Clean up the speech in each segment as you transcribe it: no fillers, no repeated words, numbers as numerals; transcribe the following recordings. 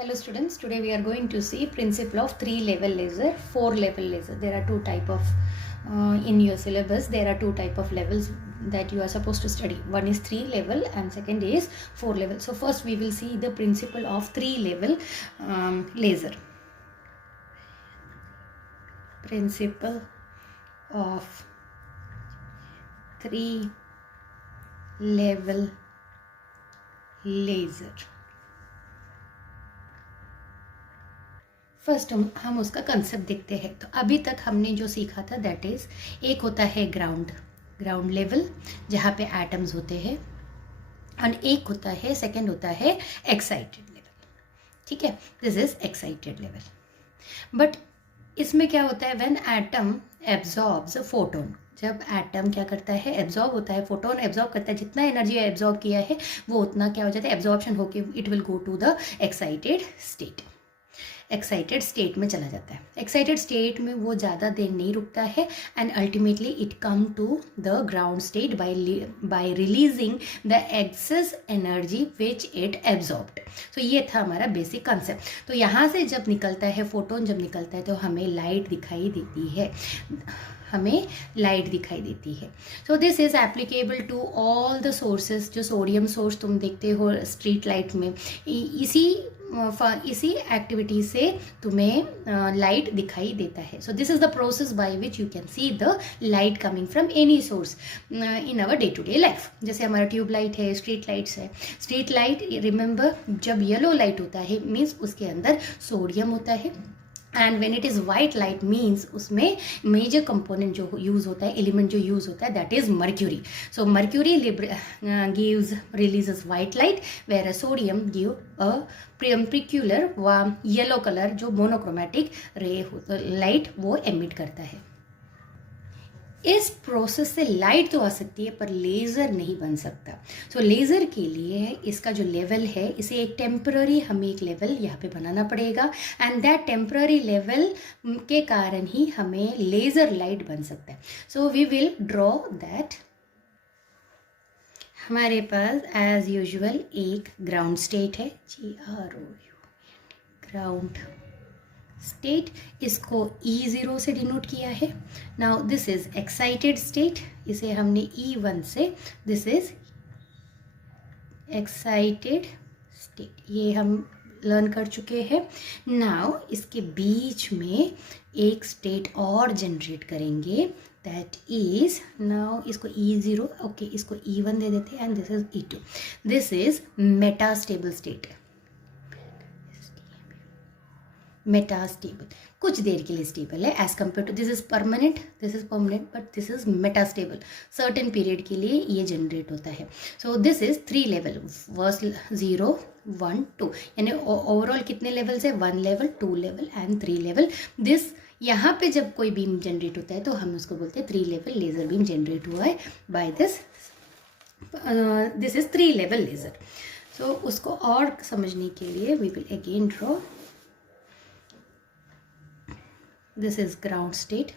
Hello students, today we are going to see principle of 3-level laser, 4-level laser. There are two type of in your syllabus there are two type of levels that you are supposed to study. One is 3-level and second is 4-level. So first we will see the principle of 3-level laser. Principle of 3-level laser. First हम उसका कंसेप्ट देखते हैं. तो अभी तक हमने जो सीखा था दैट इज एक होता है ग्राउंड लेवल जहाँ पे एटम्स होते हैं और एक होता है सेकंड होता है एक्साइटेड लेवल. ठीक है, this is excited level. But इसमें क्या होता है व्हेन एटम एब्जॉर्ब्स फोटोन. जब एटम क्या करता है एब्जॉर्ब होता है, फोटोन एब्जॉर्ब करता है, जितना एनर्जी एब्जॉर्ब किया है वो उतना क्या हो जाता है एब्जॉर्प्शन होके it will go to the excited state. Excited state में चला जाता है. एक्साइटेड स्टेट में वो ज़्यादा देर नहीं रुकता है and ultimately it come to the ground state by releasing the excess energy which it absorbed. तो ये था हमारा बेसिक कंसेप्ट. तो यहाँ से जब निकलता है फोटोन, जब निकलता है तो हमें लाइट दिखाई देती है, so this is applicable to all the sources. जो सोडियम सोर्स तुम देखते हो स्ट्रीट लाइट में, इसी एक्टिविटी से तुम्हें लाइट दिखाई देता है. So this is the process by which you can see the light coming from any source in our day to day life. जैसे हमारा ट्यूब लाइट है, स्ट्रीट लाइट्स है. स्ट्रीट लाइट रिमेंबर जब येलो लाइट होता है means उसके अंदर sodium होता है and when it is white light means उसमें मेजर कंपोनेंट जो यूज़ होता है, एलिमेंट जो यूज़ होता है that is mercury. So mercury gives releases white light where a sodium give a peculiar yellow colour जो मोनोक्रोमेटिक रे लाइट वो emit करता है. इस प्रोसेस से लाइट तो आ सकती है पर लेज़र नहीं बन सकता. सो लेज़र के लिए इसका जो लेवल है इसे एक टेम्पररी हमें एक लेवल यहाँ पे बनाना पड़ेगा एंड दैट टेम्पररी लेवल के कारण ही हमें लेज़र लाइट बन सकता है. So we will draw that. हमारे पास एज यूजुअल एक ग्राउंड स्टेट है, GROU ग्राउंड स्टेट. इसको E0 से डिनोट किया है. Now this is excited state, इसे हमने E1 से, दिस इज एक्साइटेड स्टेट, ये हम लर्न कर चुके हैं. नाउ इसके बीच में एक स्टेट और जनरेट करेंगे दैट इज, नाउ इसको E0 ओके इसको E1 दे देते हैं and this is E2. This is metastable state. Metastable कुछ देर के लिए स्टेबल है as compare to this is permanent but this is metastable. Certain period के लिए ये जनरेट होता है. So this is 3 level, first 0 1 2, यानी ओवरऑल कितने लेवल्स है 1 level 2 level and 3 level. This यहाँ पे जब कोई बीम जनरेट होता है तो हम उसको बोलते हैं 3 लेवल लेजर बीम जनरेट हुआ है by this. This is 3 level laser. So उसको और समझने के लिए we will again draw. This is ground state,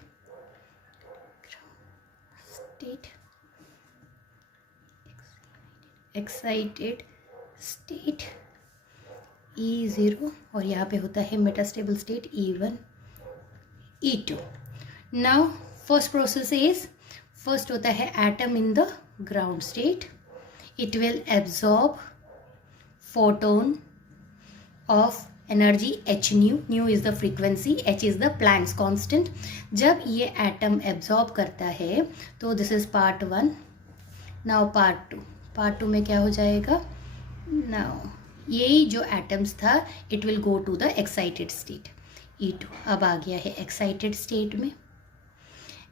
excited state E0 और यहाँ पे होता है metastable state E1 E2. Now first process is, first होता है atom in the ground state, it will absorb photon of energy h nu is the frequency, h is the Planck's constant. जब ये atom absorb करता है तो this is part 1. Now part two में क्या हो जाएगा, नाउ यही जो एटम्स था it will go to the excited state E2. अब आ गया है एक्साइटेड स्टेट में.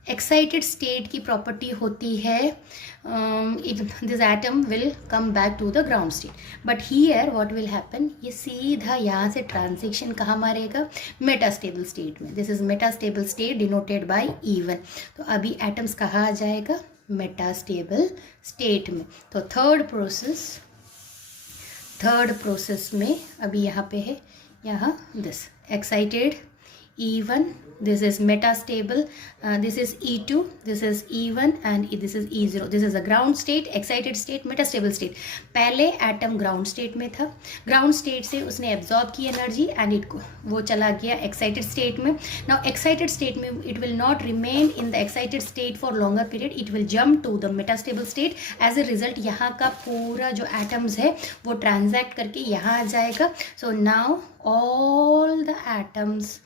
एक्साइटेड स्टेट की प्रॉपर्टी होती है this atom will come back to the ground state. But here what will happen, ये सीधा यहाँ से ट्रांजिशन कहाँ मारेगा मेटास्टेबल स्टेट में. This is metastable state denoted by E1. तो अभी एटम्स कहाँ आ जाएगा मेटास्टेबल स्टेट में. तो थर्ड प्रोसेस में अभी यहाँ पे है, यहाँ this excited E1 this is metastable, this is E2, this is E1 and this is E0. this is a ground state, excited state, metastable state. पहले एटम ग्राउंड स्टेट में था, ग्राउंड स्टेट से उसने एब्जॉर्ब की एनर्जी एंड इट वो चला गया excited state में. नाउ एक्साइटेड स्टेट में it will not remain in the excited state for longer period, it will jump to the metastable state. As a result यहाँ का पूरा जो एटम्स है वो ट्रांजैक्ट करके यहाँ आ जाएगा. So now all the atoms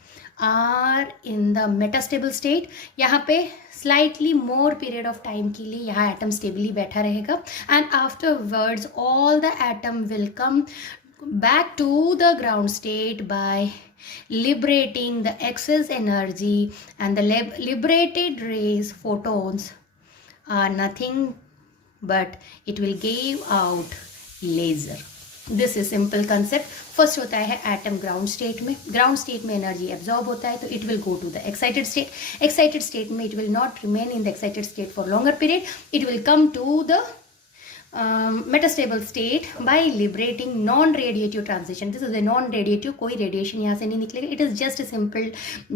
are in the metastable state. यहाँ पे slightly more period of time के लिए यहाँ एटम स्टेबली बैठा रहेगा and afterwards all the atom will come back to the ground state by liberating the excess energy, and the liberated rays, photons, are nothing but it will give out laser. This is simple concept. First होता है atom ground state में, ground state में energy absorb होता है तो it will go to the excited state. Excited state में it will not remain in the excited state for longer period, it will come to the metastable state by liberating non-radiative transition. This is a non-radiative, कोई radiation यहाँ से नहीं निकलेगा, it is just a simple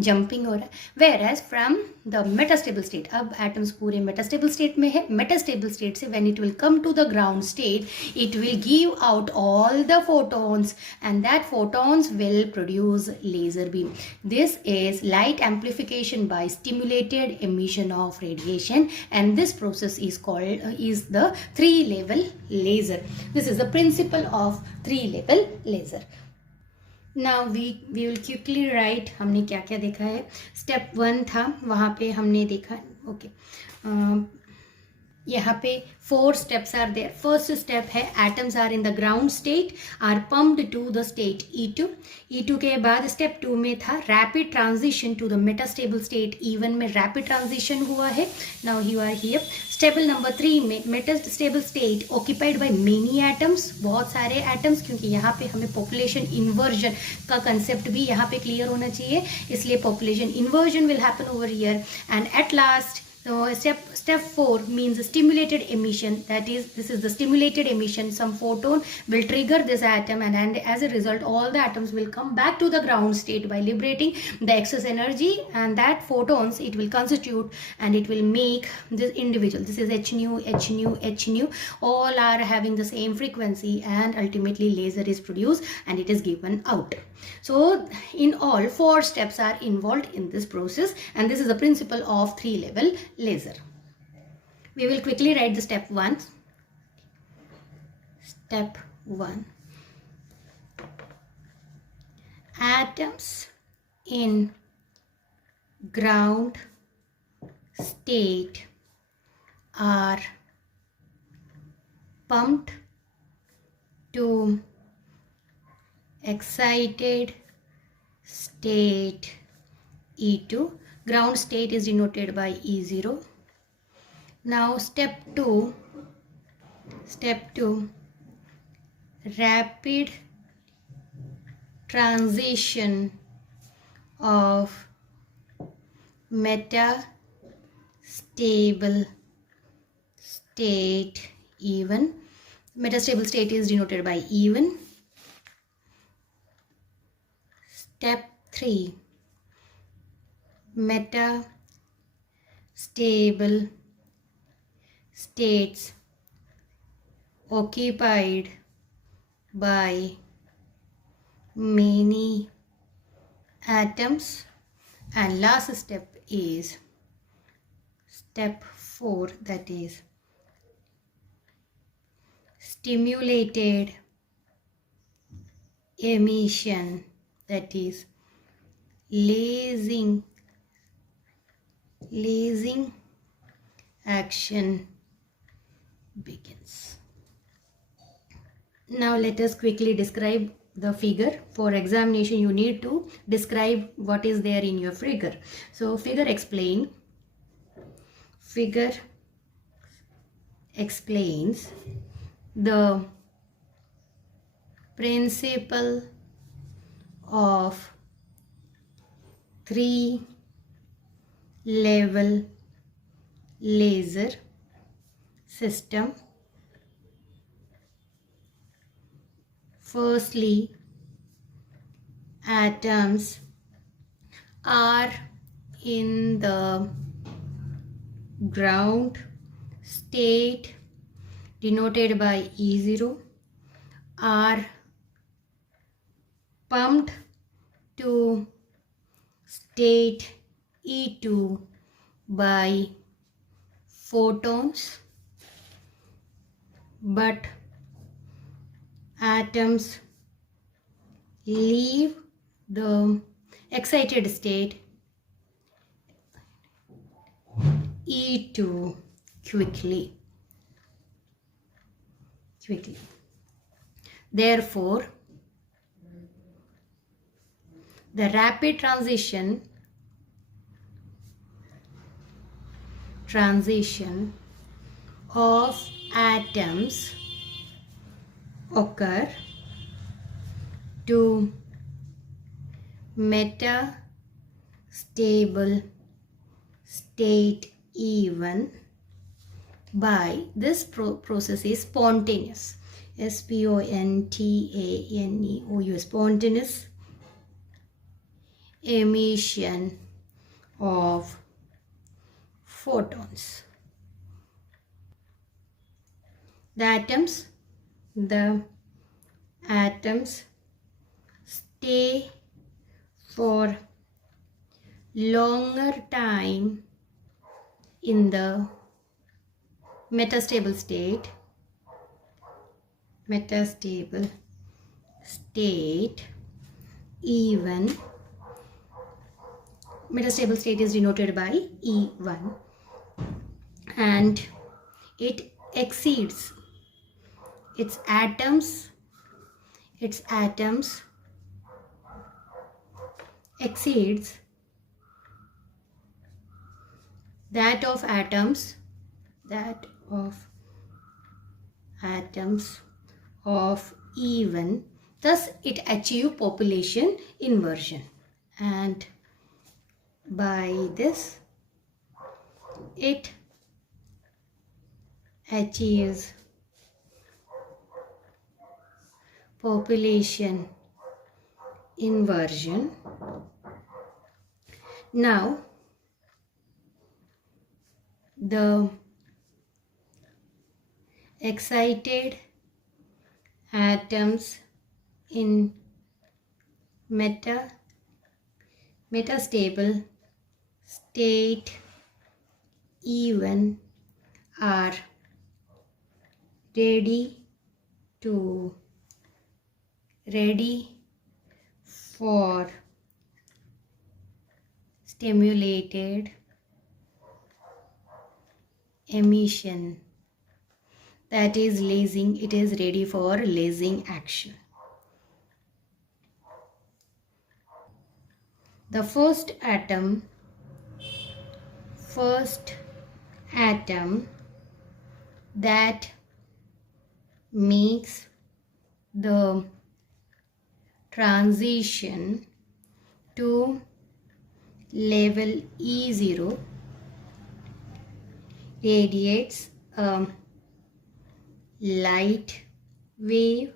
jumping हो रहा है. Whereas from the metastable state, अब atoms पूरे metastable state में है, metastable state से when it will come to the ground state, it will give out all the photons and that photons will produce laser beam. This is light amplification by stimulated emission of radiation, and this process is called is the three-level laser. This is the principle of three-level laser. Now we will quickly write हमने क्या क्या देखा है. स्टेप 1 था, वहाँ पे हमने देखा ओके यहाँ पे 4 steps are there. First step है atoms are in the ground state are pumped to the state E2. E2 के बाद step 2 में था rapid transition to the metastable state. E1 में rapid transition हुआ है. Now you are here. Step number 3 में metastable state occupied by many atoms, बहुत सारे atoms, क्योंकि यहाँ पे हमें population inversion का concept भी यहाँ पे clear होना चाहिए, इसलिए population inversion will happen over here. And at last so step 4 means stimulated emission, that is this is the stimulated emission, some photon will trigger this atom and as a result all the atoms will come back to the ground state by liberating the excess energy, and that photons it will constitute and it will make this individual, this is h nu h nu h nu, all are having the same frequency and ultimately laser is produced and it is given out. So in all 4 steps are involved in this process, and this is the principle of 3-level laser. We will quickly write the step 1. Step 1. Atoms in ground state are pumped to excited state E2. Ground state is denoted by E0. Now step 2, rapid transition of metastable state E1. Metastable state is denoted by E1. Step 3, metastable states occupied by many atoms, and last step is step 4, that is stimulated emission, that is lasing action begins. Now let us quickly describe the figure. For examination you need to describe what is there in your figure. So figure explains the principle of 3-level laser system. Firstly, atoms are in the ground state denoted by E0 are pumped to state E2 by photons, but atoms leave the excited state E2 quickly. Therefore, the rapid transition of atoms occur to metastable state E1 by this process is spontaneous. Spontaneous, spontaneous emission of photons. The atoms stay for longer time in the metastable state E1. Metastable state is denoted by E1, and it exceeds its atoms exceeds that of atoms of E1. Thus it achieves population inversion, and by this it achieves population inversion. Now the excited atoms in metastable state E1 are ready for stimulated emission, that is lasing. It is ready for lasing action. The first atom that makes the transition to level E0 radiates a light wave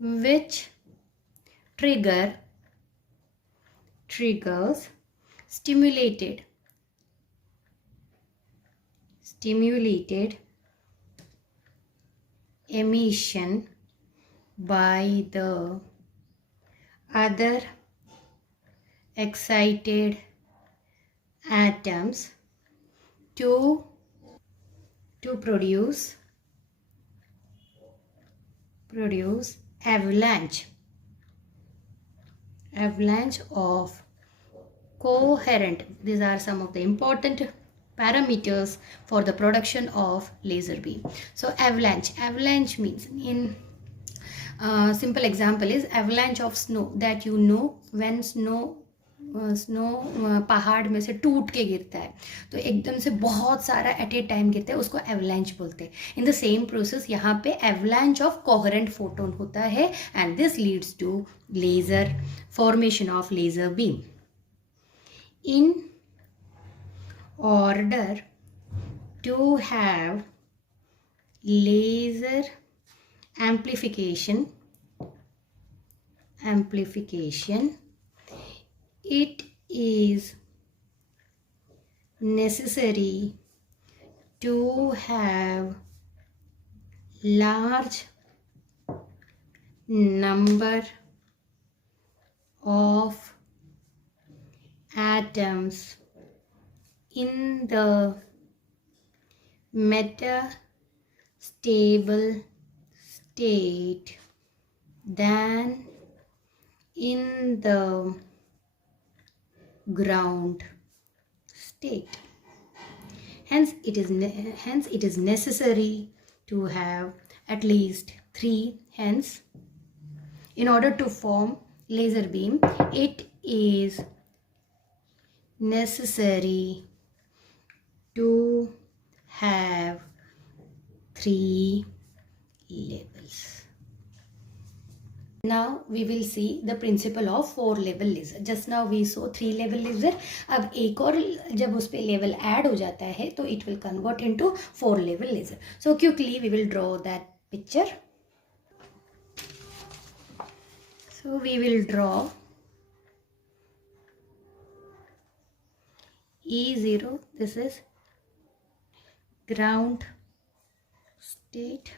which triggers stimulated emission by the other excited atoms to produce avalanche of coherent. These are some of the important parameters for the production of laser beam. So avalanche means, in simple example is avalanche of snow, that you know when snow पहाड़ में से टूट के गिरता है तो एकदम से बहुत सारा एट ए टाइम गिरता है, उसको एवलांच बोलते हैं. इन द सेम प्रोसेस यहाँ पे एवलांच ऑफ कोहेरेंट फोटोन होता है, and this leads to laser formation of laser beam. In order to have laser amplification, it is necessary to have large number of atoms in the metastable state than in the ground state. Hence it is necessary to have at least 3. Hence, in order to form laser beam, it is necessary to have 3 levels. Now we will see the principle of 4 level laser. Just now we saw 3 level laser. अब एक और जब उस पे level add हो जाता है तो it will convert into 4 level laser. So quickly we will draw that picture. So we will draw E0. This is ground state.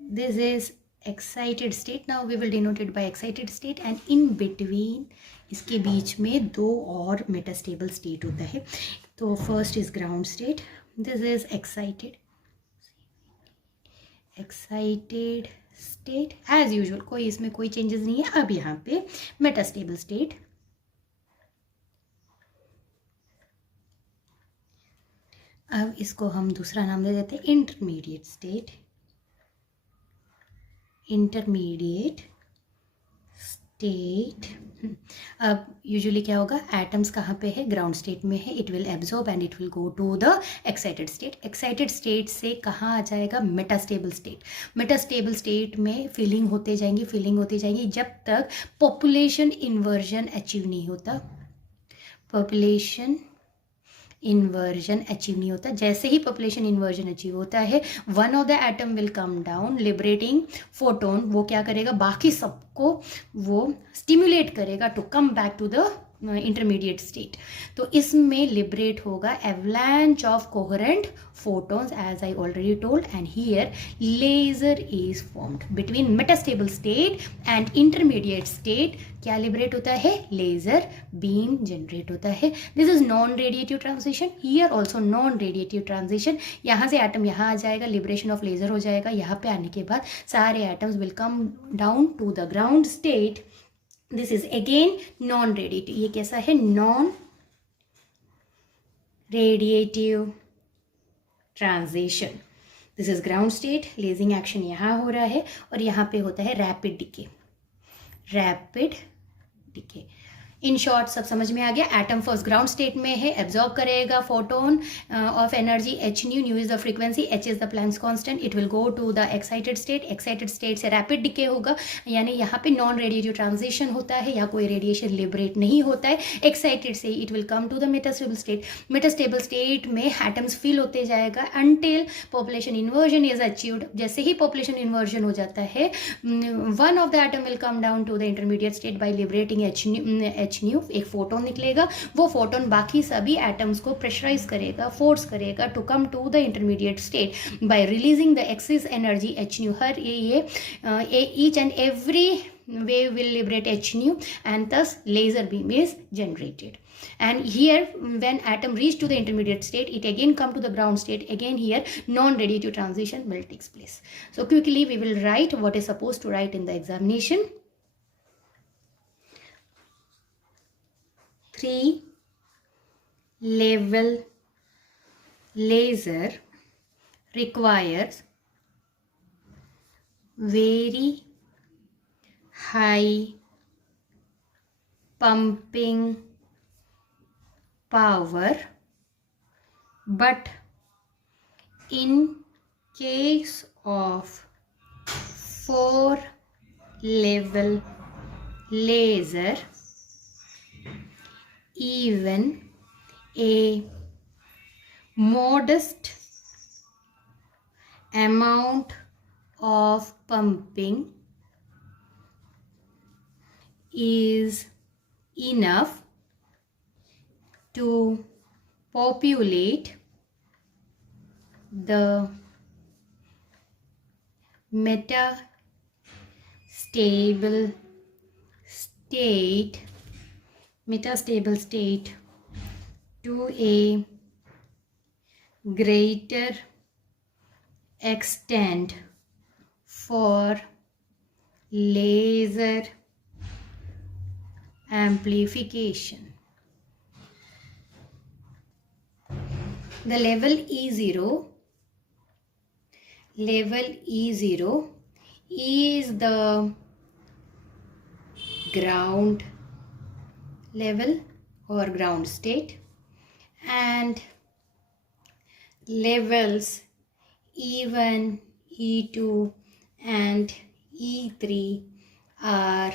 This is excited state. Now we will denote it by excited state, and in between इसके बीच में 2 और metastable state होता है. तो first is ground state. This is excited state as usual. कोई इसमें कोई changes नहीं है. अब यहाँ पे metastable state. अब इसको हम दूसरा नाम दे देते हैं इंटरमीडिएट स्टेट. Intermediate state. अब यूजुअली क्या होगा, एटम्स कहाँ पे है, ग्राउंड स्टेट में है. It will absorb and it will go to the excited state. Excited state से कहाँ आ जाएगा, मेटास्टेबल स्टेट. मेटास्टेबल स्टेट में फिलिंग होते जाएंगी जब तक पॉपुलेशन इन्वर्जन अचीव नहीं होता. पॉपुलेशन इन्वर्जन अचीव नहीं होता. जैसे ही पॉपुलेशन इन्वर्जन अचीव होता है, one of the atom will come down liberating photon. वो क्या करेगा, बाकी सबको वो स्टिमुलेट करेगा to come back to the intermediate state. तो इसमें लिबरेट होगा avalanche of coherent photons as I already told, and here laser is formed between metastable state and intermediate state. क्या लिबरेट होता है, लेजर बीम जनरेट होता है. This is non radiative transition. Here also non radiative transition. यहाँ से एटम यहाँ आ जाएगा, लिबरेशन ऑफ लेजर हो जाएगा. यहाँ पे आने के बाद सारे atoms will come down to the ground state. This is again non radiative. ये कैसा है, non radiative transition. This is ground state. Lasing action यहाँ हो रहा है और यहाँ पे होता है rapid decay. Rapid decay. In short सब समझ में आ गया. एटम फर्स्ट ग्राउंड स्टेट में है, एब्जॉर्ब करेगा photon of energy h nu. Nu is the frequency, h is the Planck's constant. It will go to the excited state. Excited state से rapid decay होगा, यानी यहाँ पे नॉन रेडिएटिव ट्रांजिशन होता है, या कोई रेडिएशन लिबरेट नहीं होता है. एक्साइटेड से it will come to the metastable state. Metastable state में एटम्स फिल होते जाएगा until population inversion is achieved. जैसे ही पॉपुलेशन इन्वर्जन हो जाता है, one of the atom will come down to the intermediate state by liberating h nu. एक photon निकलेगा. वो फोटोन बाकी सभी एटम्स को प्रेशराइज करेगा, फोर्स करेगा to come to the intermediate state by releasing the excess energy h nu. हर ये each and every wave will liberate h nu, and thus laser beam is generated. And here when atom reach to the intermediate state, it again come to the ground state. Again here non-radiative transition will takes place. So quickly we will write what is supposed to write in the examination. 3 level laser requires very high pumping power, but in case of 4 level laser, even a modest amount of pumping is enough to populate the metastable state to a greater extent for laser amplification. The level E0 is the ground level or ground state, and levels E1, E2 and E3 are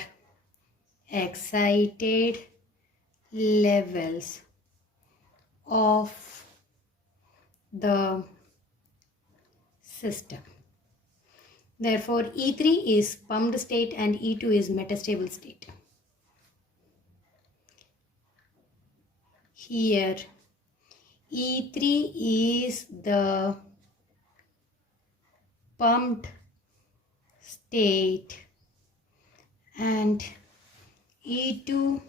excited levels of the system. Therefore, E3 is pumped state and E2 is metastable state. Here, E3 is the pumped state and E2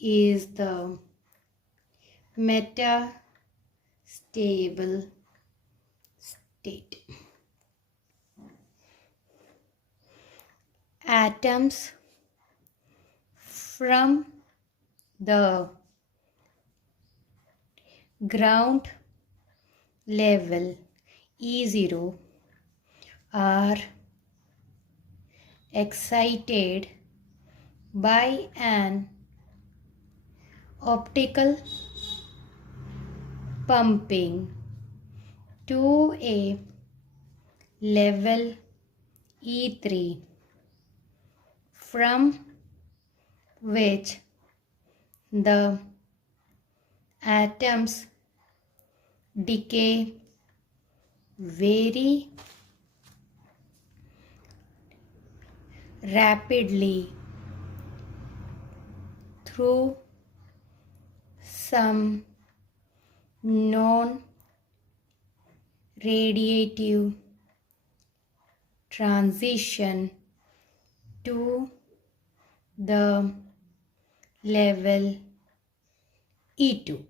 is the metastable state. Atoms from the ground level E0 are excited by an optical pumping to a level E3 from which the atoms decay very rapidly through some non-radiative transition to the level E2.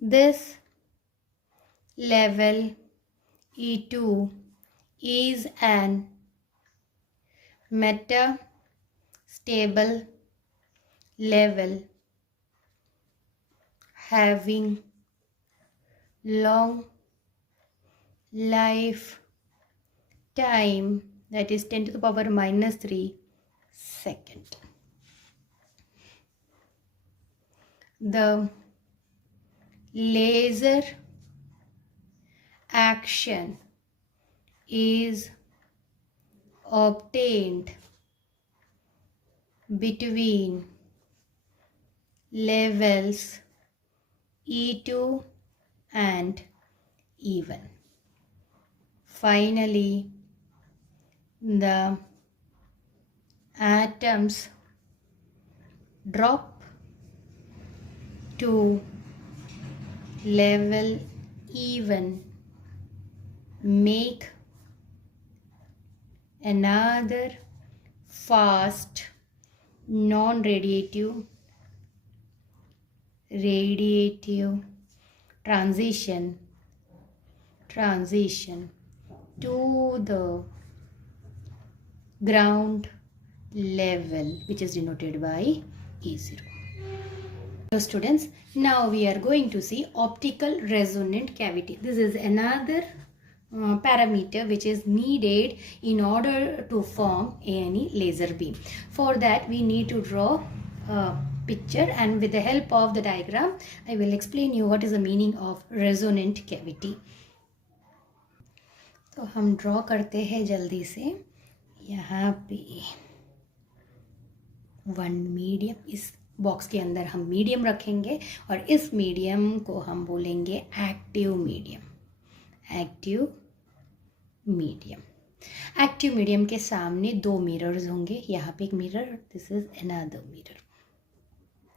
This level E2 is an metastable level having long lifetime, that is 10 to the power minus 3 second. The laser action is obtained between levels E2 and E1. Finally, the atoms drop to level E1, make another fast non-radiative transition to the ground level, which is denoted by E0. Hello students, now we are going to see optical resonant cavity. This is another parameter which is needed in order to form any laser beam. For that we need to draw a picture, and with the help of the diagram I will explain you what is the meaning of resonant cavity. तो हम ड्रॉ करते हैं जल्दी से. यहाँ पे one medium, इस बॉक्स के अंदर हम मीडियम रखेंगे और इस मीडियम को हम बोलेंगे एक्टिव मीडियम. एक्टिव मीडियम के सामने दो मिरर्स होंगे. यहाँ पे एक mirror, this is another mirror.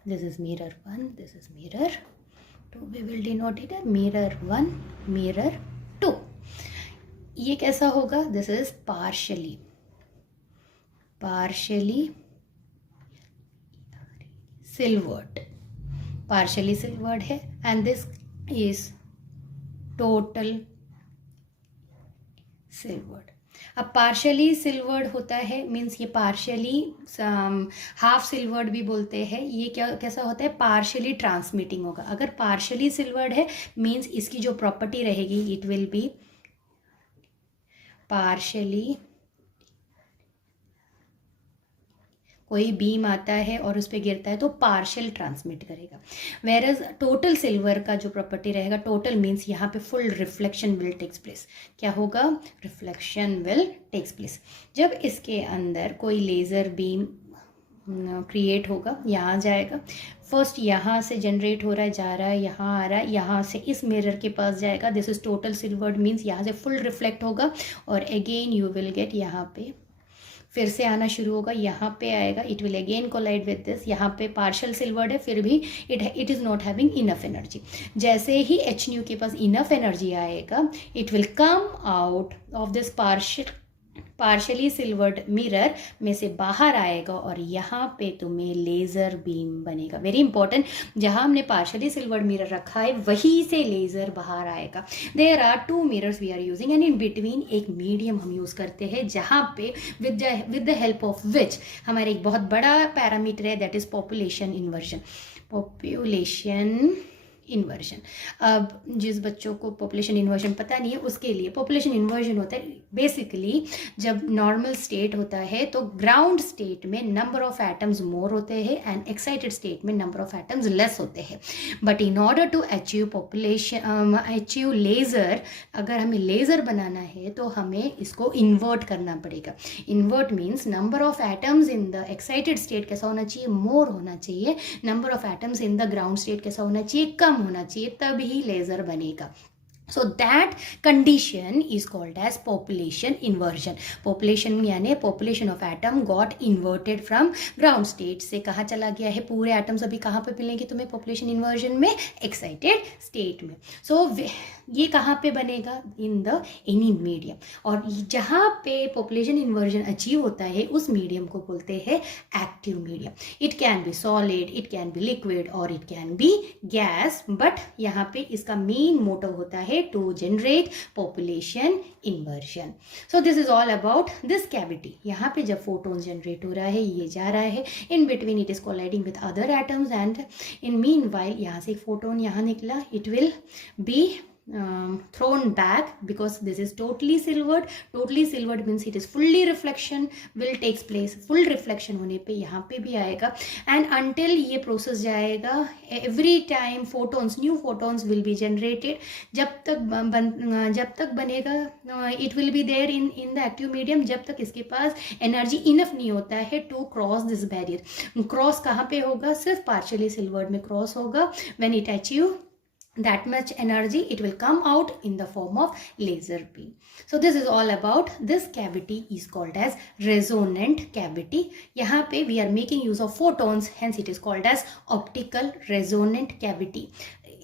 This is mirror 1, this is mirror 2. We will denote it as mirror 1, mirror 2. ये कैसा होगा? This is partially silvered. Partially silvered है, and this is total silvered. अब पार्शली सिल्वर्ड होता है मीन्स ये पार्शली हाफ सिल्वर्ड भी बोलते हैं. ये क्या कैसा होता है? पार्शली ट्रांसमिटिंग होगा. अगर पार्शली सिल्वर्ड है मीन्स इसकी जो प्रॉपर्टी रहेगी इट विल बी पार्शली. कोई बीम आता है और उस पर गिरता है तो पार्शियल ट्रांसमिट करेगा. वेरएज टोटल सिल्वर का जो प्रॉपर्टी रहेगा, टोटल मीन्स यहाँ पे full reflection will takes place. क्या होगा? Reflection will takes place. जब इसके अंदर कोई लेज़र बीम क्रिएट होगा, यहाँ जाएगा, फर्स्ट यहाँ से जनरेट हो रहा है, जा रहा है, यहाँ आ रहा है, यहाँ से इस मिरर के पास जाएगा. This is total silvered means यहाँ से फुल रिफ्लेक्ट होगा और अगेन यू विल गेट यहाँ पे फिर से आना शुरू होगा, यहाँ पे आएगा, it will again collide with this. यहाँ पे पार्शियल सिल्वर्ड है फिर भी it is not having enough energy. जैसे ही एच न्यू के पास इनफ एनर्जी आएगा it will come out of this partially silvered mirror में से बाहर आएगा और यहाँ पे तुम्हें लेज़र बीम बनेगा. वेरी इंपॉर्टेंट, जहाँ हमने पार्शियली सिल्वर्ड मिरर रखा है वहीं से लेज़र बाहर आएगा. There are 2 mirrors we are using and in between एक मीडियम हम यूज़ करते हैं जहाँ पे with the help of which हमारे एक बहुत बड़ा पैरामीटर है दैट इज़ पॉपुलेशन इन्वर्जन. अब जिस बच्चों को पॉपुलेशन इन्वर्जन पता नहीं है उसके लिए पॉपुलेशन इन्वर्जन होता है बेसिकली जब नॉर्मल स्टेट होता है तो ग्राउंड स्टेट में नंबर ऑफ एटम्स मोर होते हैं एंड एक्साइटेड स्टेट में नंबर ऑफ एटम्स लेस होते हैं. But in order to achieve laser, अगर हमें लेज़र बनाना है तो हमें इसको इन्वर्ट करना पड़ेगा. Invert means number of atoms in the excited state कैसा होना चाहिए? मोर होना चाहिए. Number of atoms in the ground state कैसा होना चाहिए? कम होना चाहिए, तभी लेज़र बनेगा. So that condition is called as population inversion. Population यानी population of atom got inverted from ground state से कहाँ चला गया है? पूरे atoms अभी कहाँ पे मिलेंगे तुम्हें population inversion में? Excited state में. So ये कहाँ पे बनेगा? In the any medium. और जहाँ पे population inversion achieve होता है उस medium को बोलते हैं active medium. It can be solid, it can be liquid or it can be gas. But यहाँ पे इसका main motive होता है to generate population inversion. So this is all about this cavity. यहाँ पे जब photons generate हो रहा है, ये जा रहा है, in between it is colliding with other atoms and in meanwhile यहाँ से एक photon यहाँ निकला, it will be thrown back because this is totally silvered. Totally silvered means it is fully reflection will takes place. Full reflection होने पे यहाँ पे भी आएगा and until ये process जाएगा every time photons, new photons will be generated. जब तक बनेगा it will be there in the active medium जब तक इसके पास energy enough नहीं होता है to cross this barrier. Cross कहाँ पे होगा? सिर्फ partially silvered में cross होगा. When it achieve that much energy it will come out in the form of laser beam. So this is all about this cavity is called as resonant cavity. यहाँ पे we are making use of photons, hence it is called as optical resonant cavity.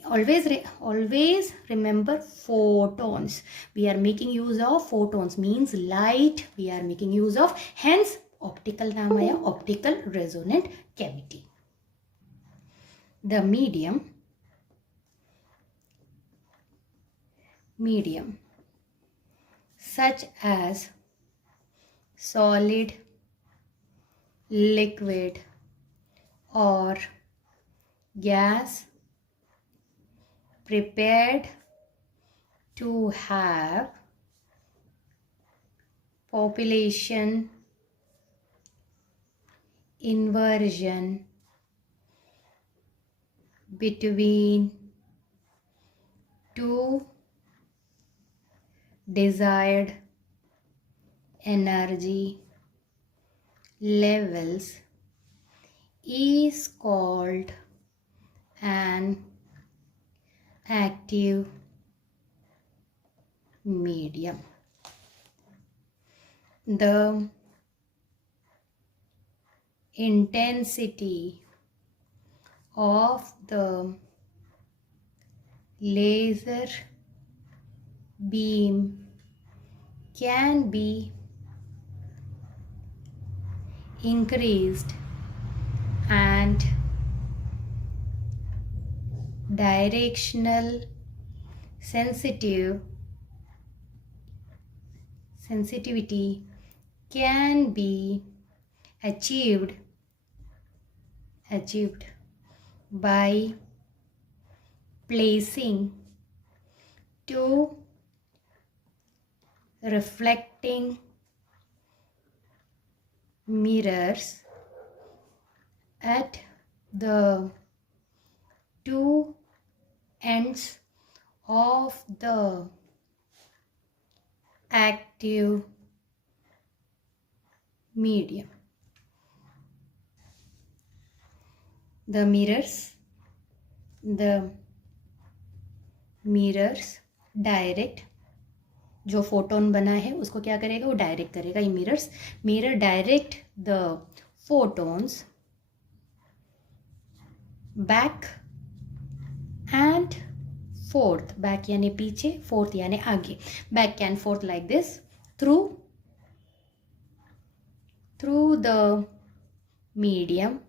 Always remember photons. We are making use of photons means light we are making use of, hence optical नाम आया optical resonant cavity. The medium such as solid, liquid or gas prepared to have population inversion between two desired energy levels is called an active medium. The intensity of the laser beam can be increased and directional sensitivity can be achieved by placing two reflecting mirrors at the two ends of the active medium. The mirrors direct, जो फोटोन बना है उसको क्या करेगा, वो डायरेक्ट करेगा. ये mirror direct the photons back and fourth. Back यानी पीछे, फोर्थ यानी आगे. Back and fourth like this through the medium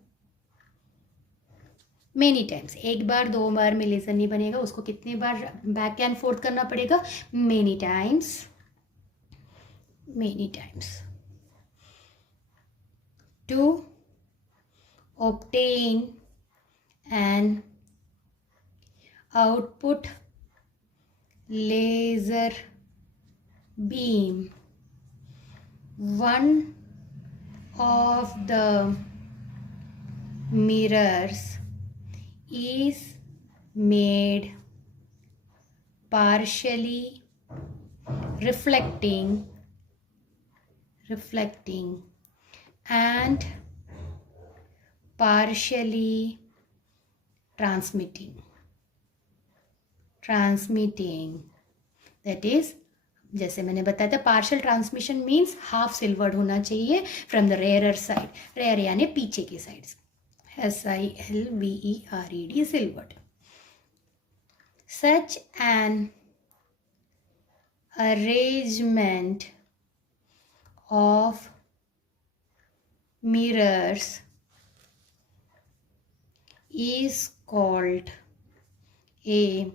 many times. एक बार दो बार में लेजर नहीं बनेगा, उसको कितने बार बैक एंड फोर्थ करना पड़ेगा, many times to obtain an output laser beam. One of the mirrors is made partially reflecting and partially transmitting. That is, जैसे मैंने बताया था, partial transmission means half silvered होना चाहिए from the rear side. Rear यानी पीछे की side. SILVERED, silvered. Such an arrangement of mirrors is called a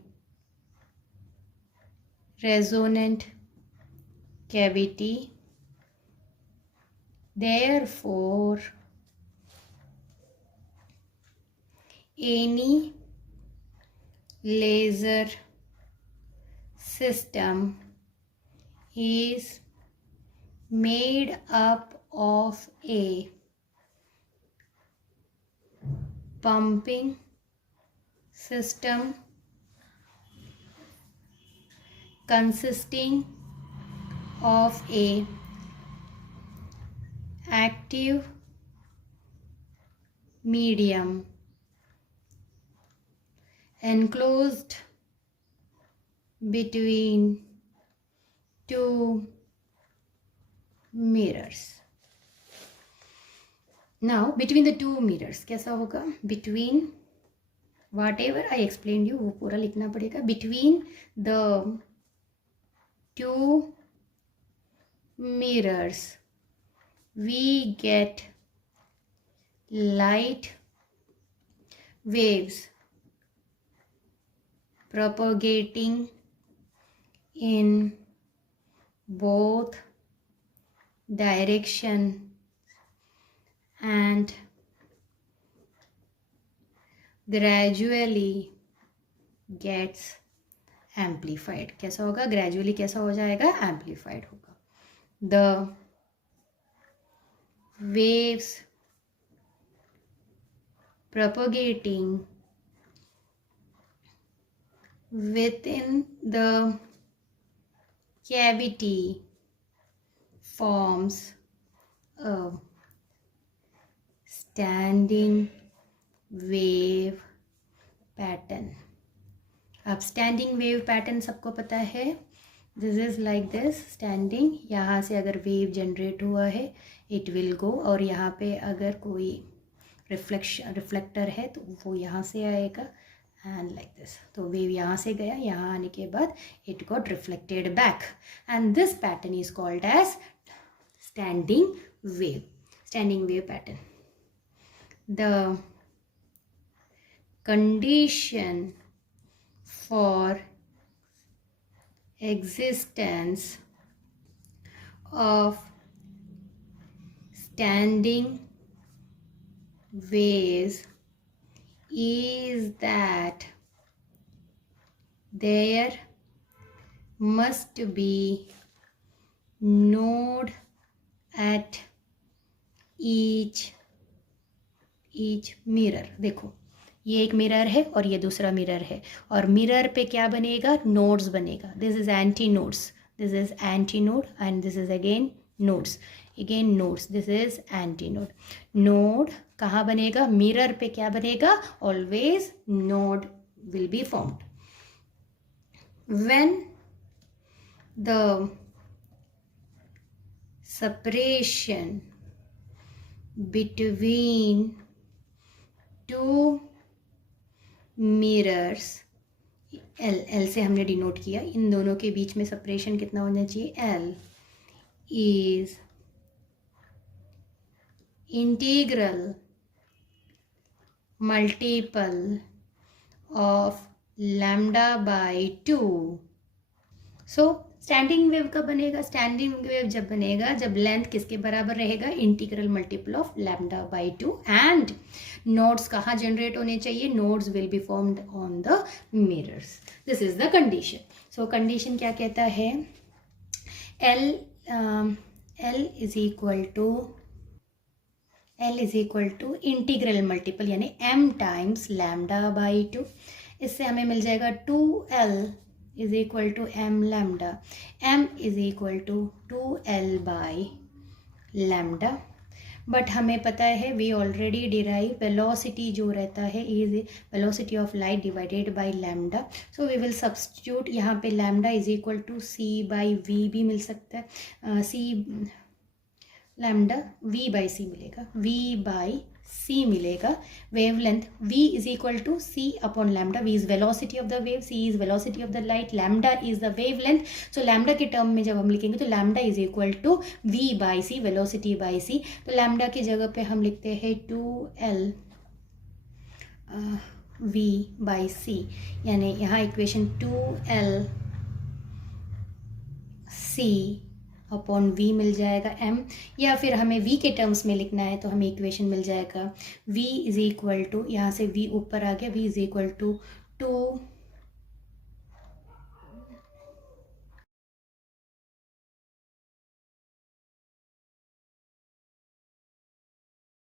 resonant cavity. Therefore, any laser system is made up of a pumping system consisting of a active medium enclosed between two mirrors. Now between the two mirrors कैसा होगा, between whatever I explained you वो पूरा लिखना पड़ेगा. Between the two mirrors we get light waves propagating in both direction and gradually gets amplified. कैसा होगा, gradually कैसा हो जाएगा, amplified होगा. The waves propagating within the cavity forms a standing wave pattern. अब स्टैंडिंग वेव पैटर्न सबको पता है. This is like this standing. यहाँ से अगर वेव जनरेट हुआ है इट विल गो, और यहाँ पे अगर कोई रिफ्लेक्टर है तो वो यहाँ से आएगा एंड लाइक दिस. तो वेव यहाँ से गया, यहाँ आने के बाद it got reflected back and this pattern is called as standing wave pattern. The condition for existence of standing waves is that there must be node at each mirror. देखो ये एक मिरर है और ये दूसरा मिरर है और मिरर पे क्या बनेगा, नोड्स बनेगा. This is anti nodes, this is anti node and this is again nodes, again nodes, this is anti node. Node कहाँ बनेगा, मिरर पे क्या बनेगा, always node will be formed. When the separation between two mirrors, L से हमने डिनोट किया, इन दोनों के बीच में सेपरेशन कितना होना चाहिए, L is integral multiple of lambda by 2. So standing wave कब बनेगा, स्टैंडिंग वेव जब बनेगा जब लेंथ किसके बराबर रहेगा, integral multiple of lambda by 2 and nodes कहाँ जनरेट होने चाहिए, nodes will be formed on the mirrors. This is the condition. So condition क्या कहता है, L is equal to integral multiple यानी m टाइम्स लैम्डा बाई 2. इससे हमें मिल जाएगा 2L is equal to m lambda. m is equal to 2L by lambda. But हमें पता है वी ऑलरेडी डिराइव वेलोसिटी जो रहता है is velocity of light divided by lambda. So we will substitute यहाँ पे lambda is equal to c by v भी मिल सकता है, c lambda v by c मिलेगा, v बाई c मिलेगा. Wavelength v is equal to c upon lambda. v is velocity of the wave, c is velocity of the light, lambda is the wavelength. So lambda के term में जब हम लिखेंगे तो lambda is equal to v by c, velocity by c. तो lambda की जगह पे हम लिखते हैं 2L v बाई c, यानी यहाँ equation 2L c upon v मिल जाएगा m, या फिर हमें v के टर्म्स में लिखना है तो हमें इक्वेशन मिल जाएगा v इज इक्वल टू, यहाँ से v ऊपर आ गया, v इज इक्वल टू 2